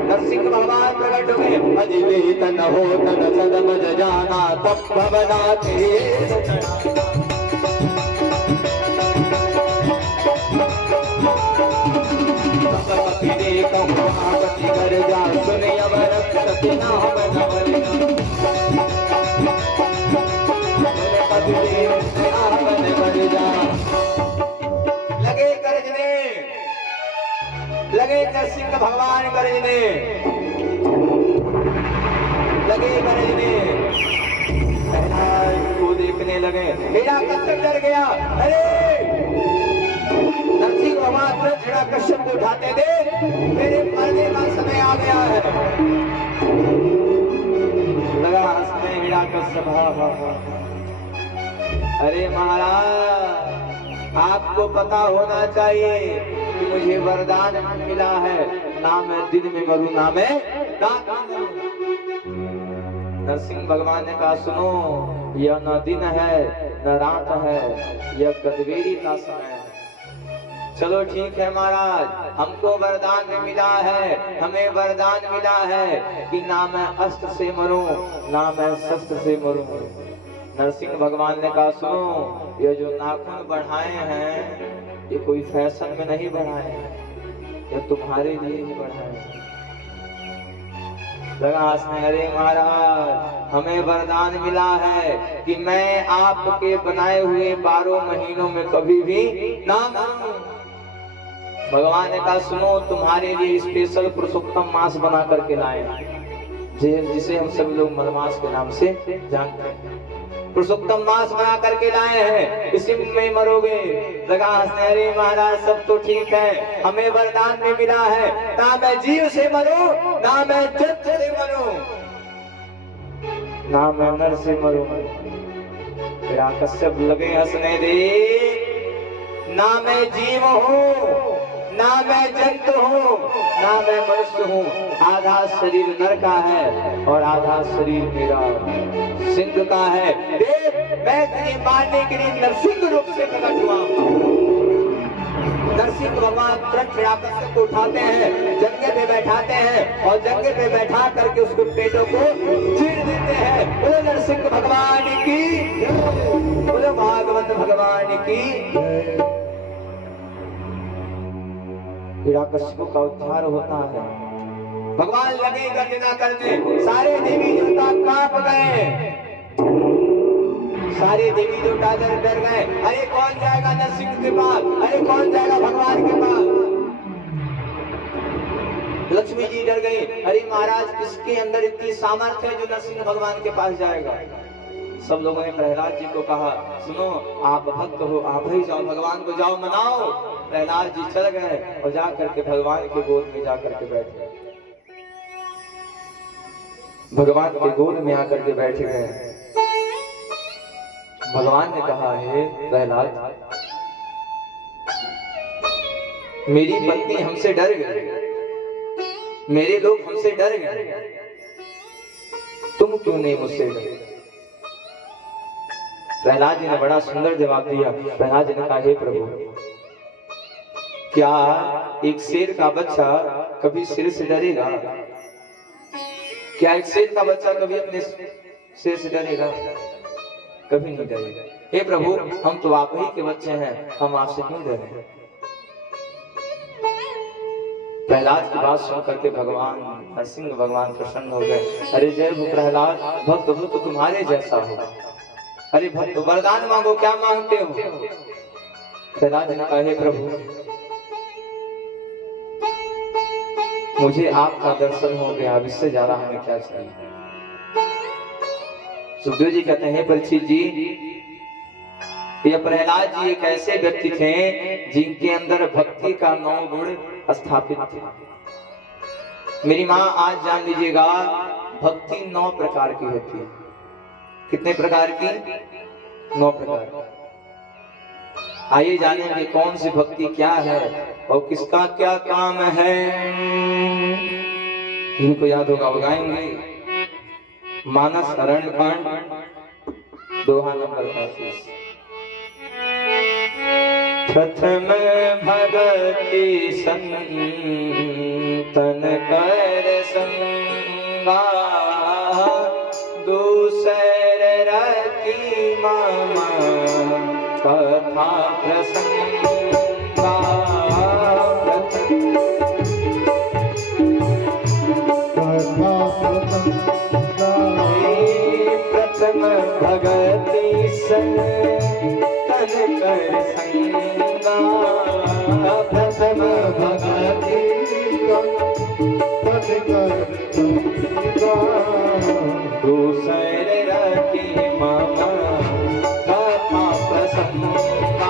नरसिंह भगवान प्रकट हो गए। अजिले तन हो तन सदम जाना तब भवना थे। कर जा सुने अवर सती नाम नवल लगे गरजने, लगे नरसिंह भगवान गरजने, लगे गरजने। को देखने लगे, हिरण्यकश्यप डर गया। अरे नरसिंह भगवान तुरंत हिरण्यकश्यप को उठाते दे, मेरे मरने का समय आ गया है। लगा हंसने हिरण्यकश्यप। अरे महाराज आपको पता होना चाहिए कि मुझे वरदान मिला है, ना मैं दिन में मरूं ना मैं रात में मरूं। नरसिंह भगवान ने कहा सुनो यह न दिन है न रात है, यह गदबेरी का समय है। चलो ठीक है महाराज हमको वरदान में मिला है, हमें वरदान मिला है कि ना मैं अस्त्र से मरूं ना मैं शस्त्र से मरूं। नरसिंह भगवान ने कहा सुनो ये जो नाखून बढ़ाए हैं ये कोई फैशन में नहीं बढ़ाए हैं, ये तुम्हारे लिए ही बढ़ाए हैं। लगा हंसने। अरे महाराज हमें वरदान मिला है कि मैं आपके बनाए हुए 12 महीनों में कभी भी ना मरूं। भगवान ने कहा सुनो तुम्हारे लिए स्पेशल पुरुषोत्तम मांस बना करके लाए, जिसे हम सभी लोग मलमास के नाम से जानते हैं। पुरुषोत्तम मांस बना करके लाए हैं, इसी में मरोगे। लगा हंसने। अरे महाराज सब तो ठीक है, हमें वरदान में मिला है ना मैं जीव से मरूं ना मैं जंतु से मरूं ना मैं नर से मरूं। हिरण्यकश्यप लगे हंसने। दे ना मैं जीव हूँ ना मैं जंतु हूँ ना मैं मनुष्य हूँ, आधा शरीर नर का है और आधा शरीर मेरा सिंह का है। देख मैं तुझे मारने के लिए नरसिंह रूप से प्रकट हुआ। नरसिंह भगवान तुरंत हिरण्यकश्यप को उठाते हैं, जंगे पे बैठाते हैं और जंगे पे बैठा करके उसको पेटों को चीर देते हैं। बोलो नरसिंह भगवान की, बोलो भागवत भगवान की। हिरण्यकश्यप का उद्धार होता है। भगवान लगे गर्जना करने, सारे देवी देवता कांप गए, सारे देवी देवता डर गए। अरे कौन जाएगा नरसिंह के पास, अरे कौन जाएगा भगवान के पास। लक्ष्मी जी डर गई। अरे महाराज किसके अंदर इतनी सामर्थ्य है जो नरसिंह भगवान के पास जाएगा। सब लोगों ने प्रहलाद जी को कहा सुनो आप भक्त हो आप ही जाओ, भगवान को जाओ मनाओ। प्रहलाद जी चल गए और जा करके भगवान के गोद में जा करके बैठ गए। भगवान के गोद में आकर के बैठ गए। भगवान ने कहा है प्रहलाद, मेरी पत्नी हमसे डर गई, मेरे लोग हमसे डर गए, तुम क्यों नहीं मुझसे डरे? प्रहलाद जी ने बड़ा सुंदर जवाब दिया। प्रहलाद जी ने कहा, हे प्रभु, क्या एक शेर का बच्चा कभी शेर से डरेगा? क्या एक शेर का बच्चा कभी अपने शेर से डरेगा? कभी नहीं डरेगा। हे प्रभु, हम तो आप ही के बच्चे हैं, हम आपसे क्यों डरें? प्रहलाद की बात सुन करके भगवान नरसिंह भगवान प्रसन्न हो गए। अरे जय हो प्रहलाद, भक्त हो तो तुम्हारे जैसा हो। अरे भक्त, वरदान मांगो, क्या मांगते हो? प्रहलाद ने कहा, हे प्रभु, मुझे आपका दर्शन हो गया, अब इससे ज्यादा हमें क्या चाहिए? सुखदेव जी कहते हैं, परीक्षित जी, ये प्रहलाद जी एक ऐसे व्यक्ति थे जिनके अंदर भक्ति का 9 गुण स्थापित थे। मेरी माँ, आज जान लीजिएगा, भक्ति 9 प्रकार की होती है। कितने प्रकार की? 9 प्रकार। आइए जानेंगे कौन सी भक्ति क्या है और किसका क्या काम है। इनको याद होगा, वो गाएंगे। मानस अरण्य कांड, दोहा नंबर 35। प्रथम भगति संतन कर संगा, दूसर रति मामा कथा प्रसंगा। प्रथम भगति संतन कर संगा, प्रथम भगति दूसर रति मामा कथा प्रसंगा।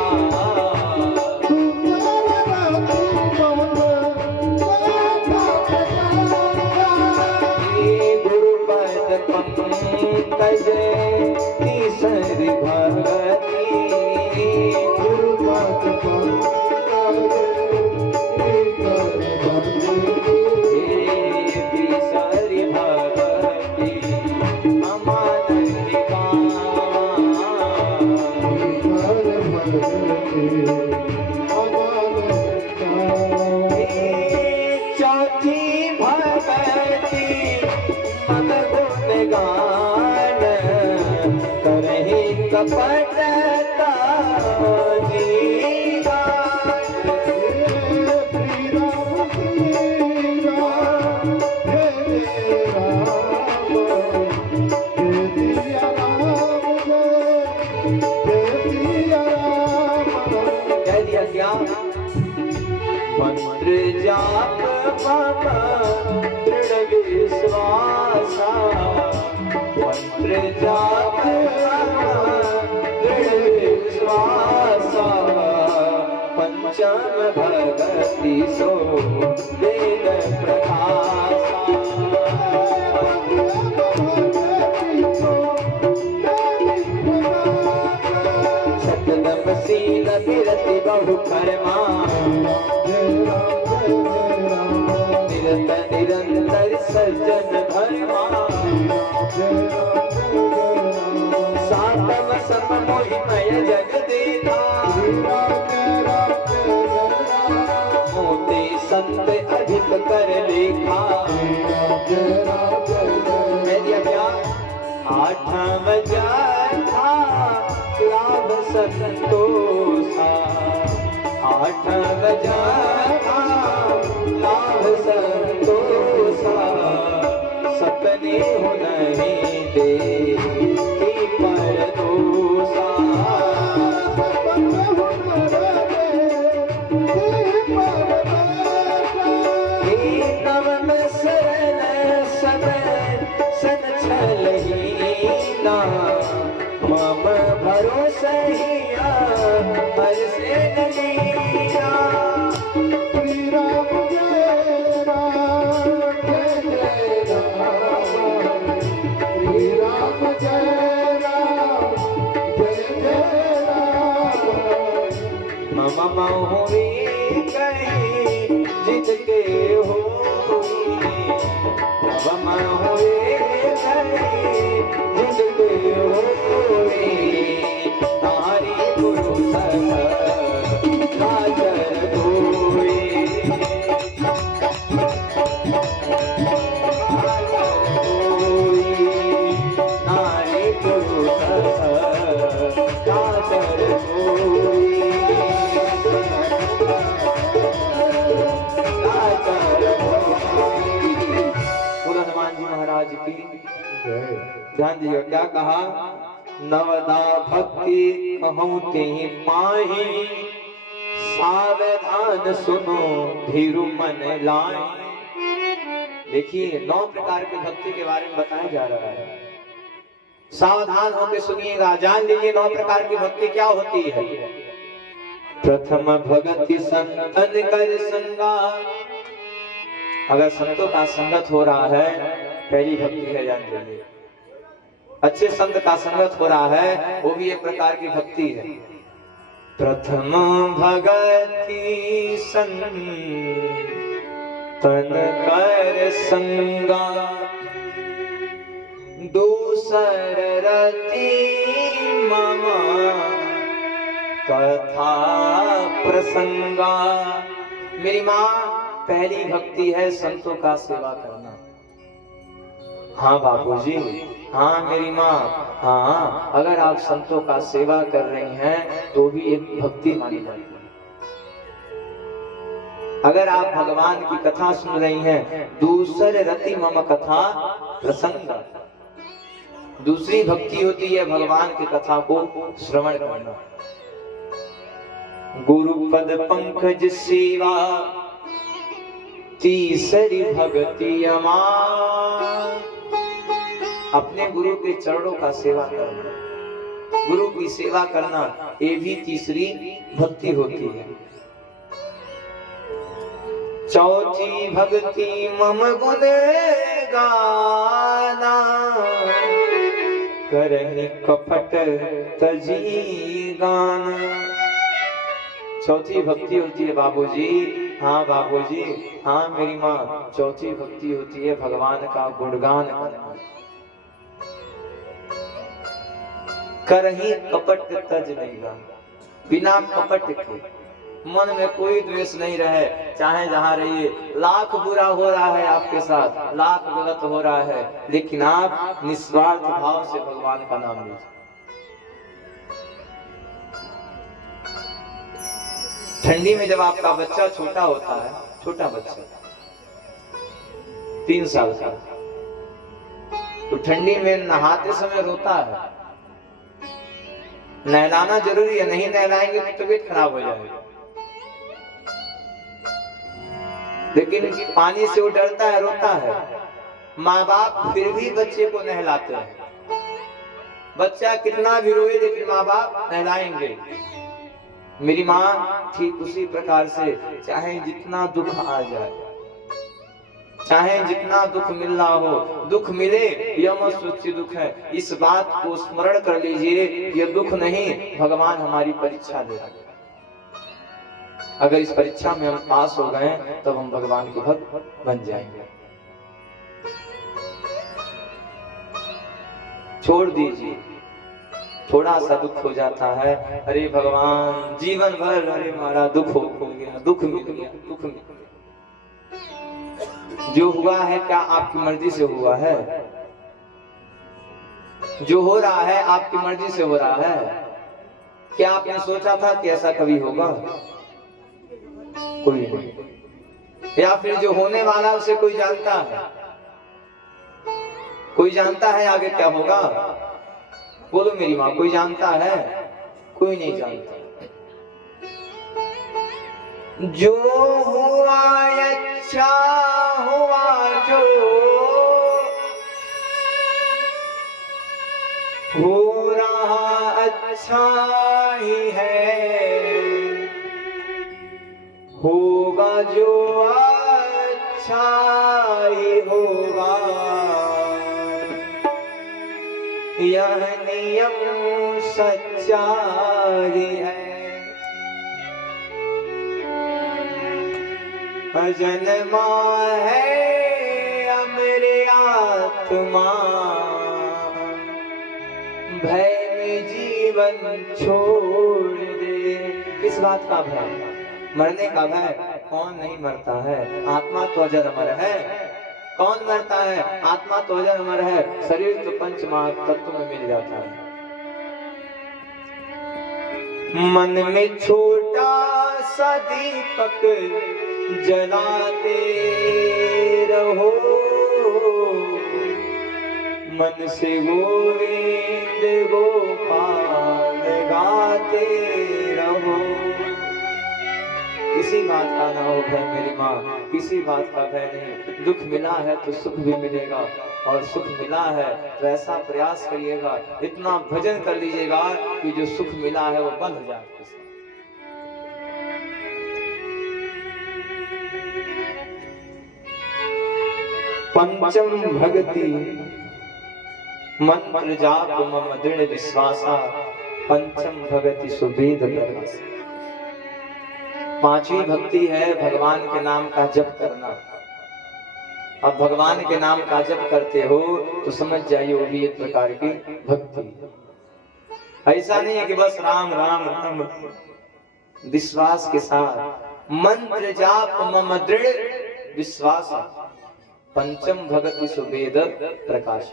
गुरुपद पंकज तीसरी भगति, गुरुपद पंकज तीसरी भगति, अमानंद चौथी भगति मन गुण गान, करहि कपटता मंत्र जाप बाबा दृढ़ विश्वासा, मंत्र जाप दृढ़ विश्वासा, पंचम भगति सो वेद प्रकाशा। सतदम सील विरति बहु कर्मा, निरत निरंतर सज्जन धर्मा, सातम सम मोहिमय जग देखा, मोते संत अधिक कर लेखा। आठम जथा लाभ संतोषा, आठम जथा लाभ संतोषा, सपने हो नहीं दे पर दोषा। नवम शरण सब सन छलहीना, मम भरोसा हिया हर से नलीना। श्री राम जय राम जय जय राम, हम हुए कहीं जिनके हुए, हम हुए कहीं जिनके हुए, तारी गुरु सख काजर धोए, नारी गुरु सख काजर धोए। हनुमान जी महाराज की जय। ध्यान दियो, क्या कहा? नवदा भक्ति कहूँ ते पाही, सावधान सुनो धीरु मन लाए। देखिए 9 प्रकार की भक्ति के बारे में बताया जा रहा है, सावधान होकर सुनिएगा, जान लीजिए 9 प्रकार की भक्ति क्या होती है। प्रथम भगति संतन कर संगा, अगर संतों का संगत हो रहा है पहली भक्ति है, जान लीजिए। अच्छे संत का संगत हो रहा है वो भी एक प्रकार की भक्ति है। प्रथम भगति संतन कर संगा, दूसर रति मम कथा प्रसंगा। मेरी माँ पहली भक्ति है संतों का सेवा करना। हाँ बापूजी, हाँ मेरी माँ, हाँ अगर आप संतों का सेवा कर रही हैं तो भी एक भक्ति मानी जाती है। अगर आप भगवान की कथा सुन रही हैं, दूसरे रति मम कथा प्रसंग, दूसरी भक्ति होती है भगवान की कथा को श्रवण करना। गुरु पद पंकज सेवा, तीसरी भक्ति अमार, अपने गुरु के चरणों का सेवा करना, गुरु की सेवा करना, ये भी तीसरी भक्ति होती है। चौथी भक्ति मम गुण गाना, करहि कपट तजी गाना। चौथी भक्ति होती है बाबूजी, हाँ बाबूजी, हाँ मेरी माँ, चौथी भक्ति होती है भगवान का गुणगान करना। करही कपट तज नहीं गाना, बिना कपट के, मन में कोई द्वेष नहीं रहे, चाहे जहां रहिए, लाख बुरा हो रहा है आपके साथ, लाख गलत हो रहा है, लेकिन आप निस्वार्थ भाव से भगवान का नाम लीजिए। ठंडी में जब आपका बच्चा छोटा होता है, छोटा बच्चा 3 साल का, तो ठंडी में नहाते समय रोता है, नहलाना जरूरी है, नहीं नहलाएंगे तो तबीयत खराब हो जाएगी। लेकिन पानी से वो डरता है, रोता है, माँ बाप फिर भी बच्चे को नहलाते हैं। बच्चा कितना भी रोए लेकिन माँ बाप नहलाएंगे। मेरी माँ ठीक उसी प्रकार से, चाहे जितना दुख आ जाए, चाहे जितना दुख मिल रहा हो, दुख मिले यम सूची दुख है, इस बात को स्मरण कर लीजिए, ये दुख नहीं, भगवान हमारी परीक्षा ले रहे हैं। अगर इस परीक्षा में हम पास हो गए तब हम भगवान के भक्त बन जाएंगे। छोड़ दीजिए, थोड़ा सा दुख हो जाता है, अरे भगवान जीवन भर अरे हमारा दुख हो गया, दुख मिल गया, दुख मिल गया। जो हुआ है क्या आपकी मर्जी से हुआ है? जो हो रहा है आपकी मर्जी से हो रहा है? क्या आपने सोचा था कि ऐसा कभी होगा? कोई नहीं। या फिर जो होने वाला उसे कोई जानता है? कोई जानता है आगे क्या होगा? बोलो मेरी माँ, कोई जानता है? कोई नहीं जानता। जो हुआ अच्छा हुआ, जो हो रहा अच्छा ही है, होगा जो अच्छा ही होगा, यह नियम सच्चा ही है। जन्मा है अमर आत्मा, भय में जीवन छोड़ दे। किस बात का भय? मरने का भय। कौन नहीं मरता है? आत्मा तो अजर अमर है। कौन मरता है? आत्मा तो अजर अमर है। शरीर तो पंच महातत्व में मिल जाता है। मन में छोटा सा दीपक जलाते रहो, मन से गोविंद गोपाल गाते रहो। किसी बात का ना हो भय मेरी माँ, किसी बात का भय नहीं। दुख मिला है तो सुख भी मिलेगा, और सुख मिला है तो ऐसा प्रयास करिएगा, इतना भजन कर लीजिएगा कि जो सुख मिला है वो बंध जाए। पंचम भक्ति मंत्र जाप मम दृढ़ विश्वासा, पंचम भगति सुवेद प्रकाश। पांचवी भक्ति है भगवान के नाम का जप करना। अब भगवान के नाम का जप करते हो तो समझ जाइए वो भी एक प्रकार की भक्ति। ऐसा नहीं है कि बस राम राम राम, विश्वास के साथ मंत्र जाप मम दृढ़ विश्वास, पंचम भगति सुवेद प्रकाश।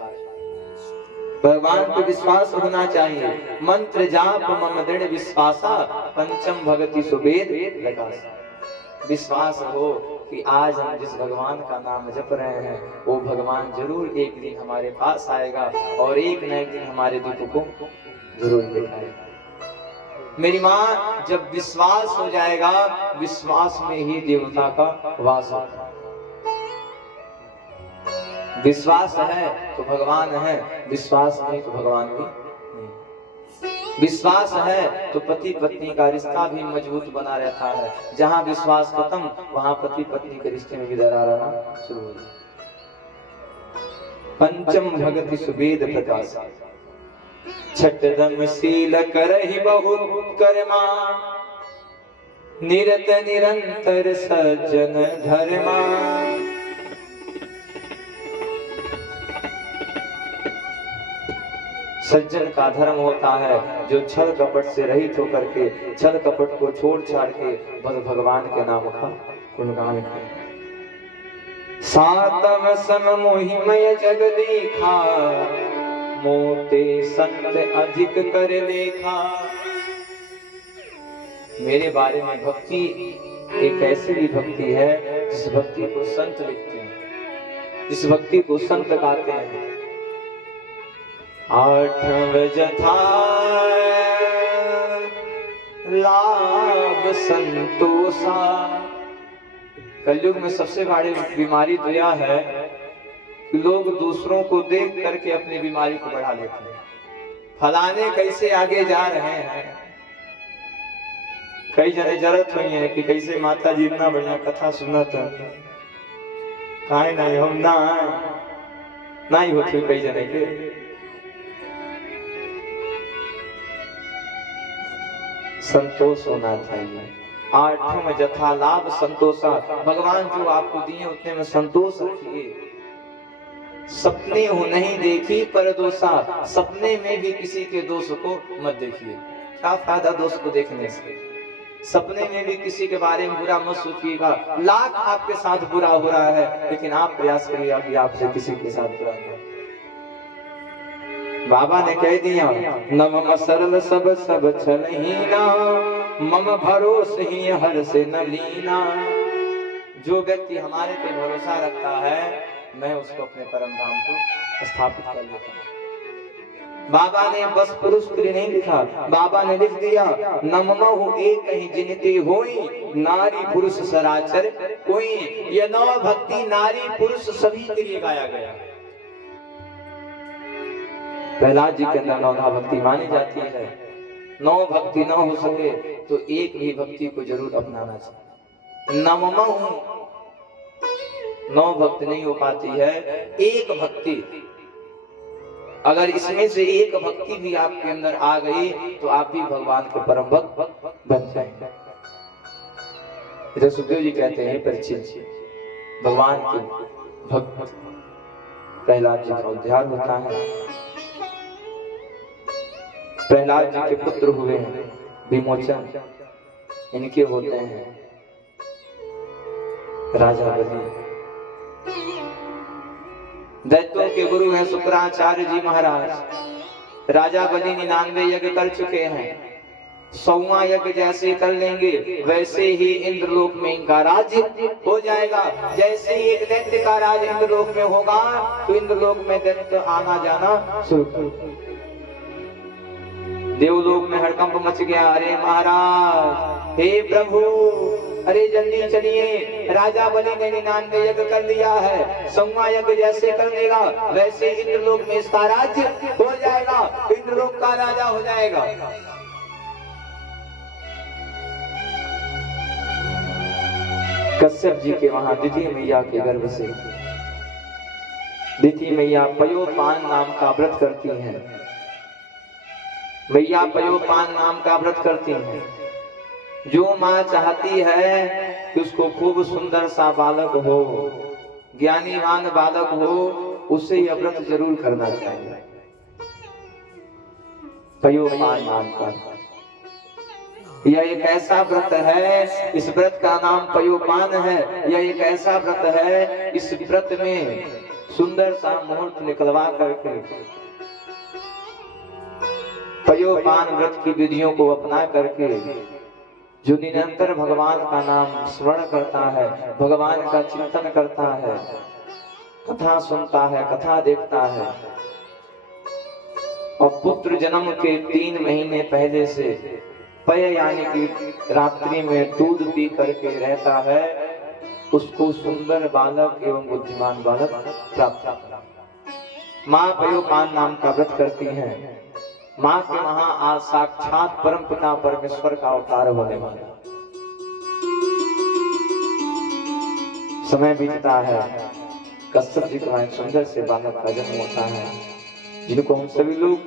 भगवान पे विश्वास होना चाहिए। मंत्र जाप मम दृढ़ विश्वासा, पंचम भगति सुवेद प्रकाश। विश्वास हो कि आज हम जिस भगवान का नाम जप रहे हैं वो भगवान जरूर एक दिन हमारे पास आएगा और एक न एक दिन हमारे दुख को जरूर दिखाएगा। मेरी माँ, जब विश्वास हो जाएगा, विश्वास में ही देवता का वास होता है। विश्वास है तो भगवान है, विश्वास नहीं तो भगवान भी नहीं। विश्वास है तो पति पत्नी का रिश्ता भी मजबूत बना रहता है। जहां विश्वास खत्म वहां पति पत्नी के रिश्ते में भी दरार आना शुरू हो जाए। पंचम भगति सुवेद प्रकाश, छठदम शील करहि बहुत कर्मा, निरत निरंतर सज्जन धर्मा। सज्जन का धर्म होता है जो छल कपट से रहित होकर के, छल कपट को छोड़ छाड़ के बस भगवान के नाम का गुणगान करे। सातम सम मोहिमय जग देखा, मोते संत अधिक कर लेखा। मेरे बारे में भक्ति एक ऐसी भी भक्ति है जिस भक्ति को संत लिखते हैं, जिस भक्ति को संत गाते हैं। आठव जथा लाभ संतोषा। कलयुग में सबसे बड़ी बीमारी तो यह है कि लोग दूसरों को देख करके अपनी बीमारी को बढ़ा लेते हैं। फलाने कैसे आगे जा रहे हैं, कई जने जरूरत हुई है कि कैसे माता जी इतना बढ़िया कथा सुना था, काहे नहीं हम ना नहीं होती कई जने के। संतोष होना चाहिए। आठम जथा लाभ संतोषा। भगवान जो आपको दिए उतने में संतोष रखिए। सपने हो नहीं देखी पर दोषा, सपने में भी किसी के दोष को मत देखिए। क्या फायदा दोष को देखने से? सपने में भी किसी के बारे में बुरा मत सोचिएगा। लाख आपके साथ बुरा हो रहा है लेकिन आप प्रयास करिएगा कि आपसे किसी के साथ बुरा हो। बाबा ने कह दिया, न मम सरल सब सब छलहीना, मम भरोस ही हर से न लीना। जो व्यक्ति हमारे पे भरोसा रखता है मैं उसको अपने परम धाम को स्थापित कर लेता हूँ। बाबा ने बस पुरुष स्त्री नहीं लिखा, बाबा ने लिख दिया, न ममहु एक ही जिनते होई, नारी पुरुष सराचर कोई। यह नौ भक्ति नारी पुरुष सभी के लिए गाया गया। प्रहलाद जी के अंदर नौधा भक्ति मानी जाती है। नौ भक्ति न हो सके तो एक ही भक्ति को जरूर अपनाना चाहिए। नममहु नौ भक्ति नहीं हो पाती है, एक भक्ति। अगर इसमें से एक भक्ति भी आपके अंदर आ गई तो आप भी भगवान के परम भक्त बन जाएंगे। इधर सुखदेव जी कहते हैं परीक्षित, भगवान के भक्त प्रहलाद जी का उद्धार होता है। प्रहलाद जी के पुत्र हुए हैं विमोचन, इनके होते हैं राजा बलि। दैत्यों के गुरु हैं शुक्राचार्य जी महाराज। राजा बलि 99 यज्ञ कर चुके हैं, 100वां यज्ञ जैसे कर लेंगे वैसे ही इंद्रलोक में इनका राज्य हो जाएगा। जैसे ही एक दैत्य का राज इंद्रलोक में होगा तो इंद्रलोक में दैत्य आना जाना शुरू कर। देवलोक में हड़कंप मच गया। अरे महाराज, हे प्रभु, अरे जल्दी चलिए, राजा बलि ने 99 यज्ञ कर लिया है, 100वां यज्ञ जैसे कर लेगा वैसे इंद्रलोक में इसका राज्य हो जाएगा, इंद्रलोक का राजा हो जाएगा। कश्यप जी के वहां द्वितीय मैया के गर्भ से द्वितीय मैया पयोपान नाम का व्रत करती हैं। मैया पयोपान नाम का व्रत करती हैं। जो माँ चाहती है कि उसको खूब सुंदर सा बालक हो, ज्ञानीवान बालक हो, उसे यह व्रत जरूर करना चाहिए। पयोपान नाम का यह एक ऐसा व्रत है, इस व्रत का नाम पयोपान है। यह एक ऐसा व्रत है, इस व्रत में सुंदर सा मुहूर्त निकलवा करके पयोपान व्रत की विधियों को अपना करके जो निरंतर भगवान का नाम स्मरण करता है, भगवान का चिंतन करता है, कथा सुनता है, कथा देखता है और पुत्र जन्म के 3 महीने पहले से पय यानी कि रात्रि में दूध पी करके रहता है, उसको सुंदर बालक एवं बुद्धिमान बालक प्राप्त होता है। माँ पयोपान नाम का व्रत करती हैं। माँ के वहां आज साक्षात परम पिता परमेश्वर का अवतार होने वाला। समय बीतता है, कश्यप जी का सुंदर से बालक का जन्म होता है, जिनको हम सभी लोग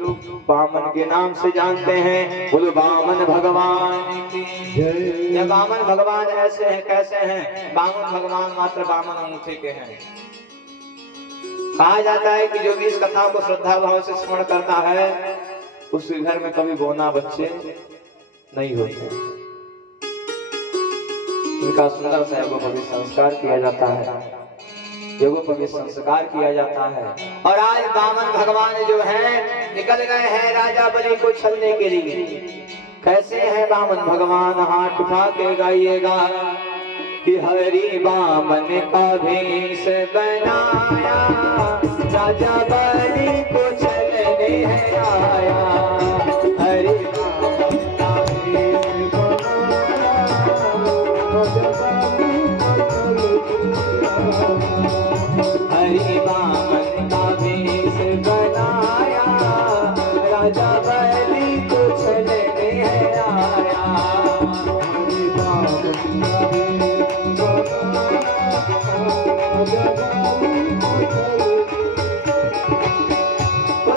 बामन के नाम से जानते हैं। बोलो बामन भगवान की जय। ये बामन भगवान ऐसे हैं, कैसे हैं? बामन भगवान मात्र बामन अंगूठे के हैं। कहा जाता है कि जो भी इस कथा को श्रद्धा भाव से स्मरण करता है उसके घर में कभी बोना बच्चे नहीं होते। इनका सुंदर सा यज्ञोपवीत संस्कार किया जाता है, यज्ञोपवीत संस्कार किया जाता है। और आज बामन भगवान जो हैं निकल गए हैं राजा बलि को छलने के लिए। कैसे हैं बामन भगवान? हाथ उठा के गाइएगा कि हरि बामन का भेष बनाया, राजा बलि को छलने है आया। हरि बामन का भेष हरि बामन का भेष बनाया, राजा बलि को छलने है आया। हरि बामन का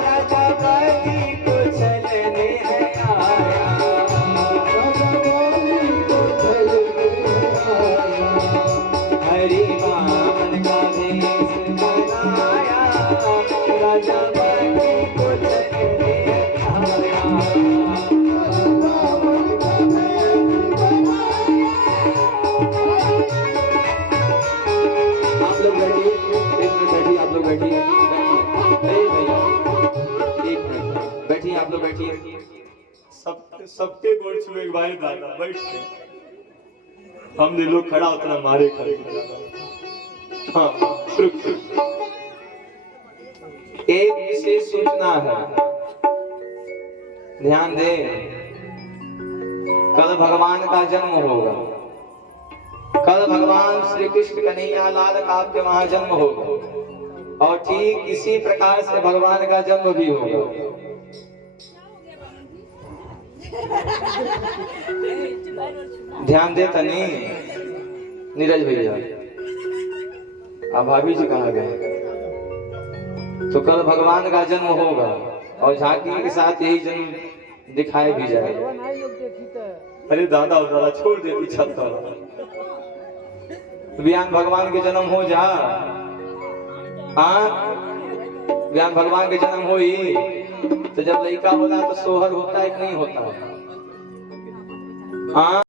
भेष राजा बलि को छलने है आया। हरि बामन का भेष बनाया, राजा बलि को छलने आया। आप लोग बैठिए, एक मिनट बैठिए, आप लोग बैठिए, एक मिनट बैठिए, आप लोग बैठिए। सबके गोड़ छुए भाई दादा बैठ के, हमने लोग खड़ा उतना मारे खड़े। हाँ, एक विशेष सूचना है, ध्यान दें। कल भगवान का जन्म होगा, कल भगवान श्री कृष्ण कन्हैया लाल का आपके वहां जन्म होगा और ठीक इसी प्रकार से भगवान का जन्म भी होगा। ध्यान दे तनी नीरज भैया, अब भाभी जी कहाँ गए? तो कल भगवान का जन्म होगा और झांकी के साथ यही जन्म दिखाई भी जाएगा। अरे दादा दादा छोड़ देती छत वाला। ज्ञान भगवान के जन्म हो जा, हाँ ज्ञान भगवान के जन्म हो ही तो जब लड़का होला तो सोहर होता है कि नहीं होता है? हाँ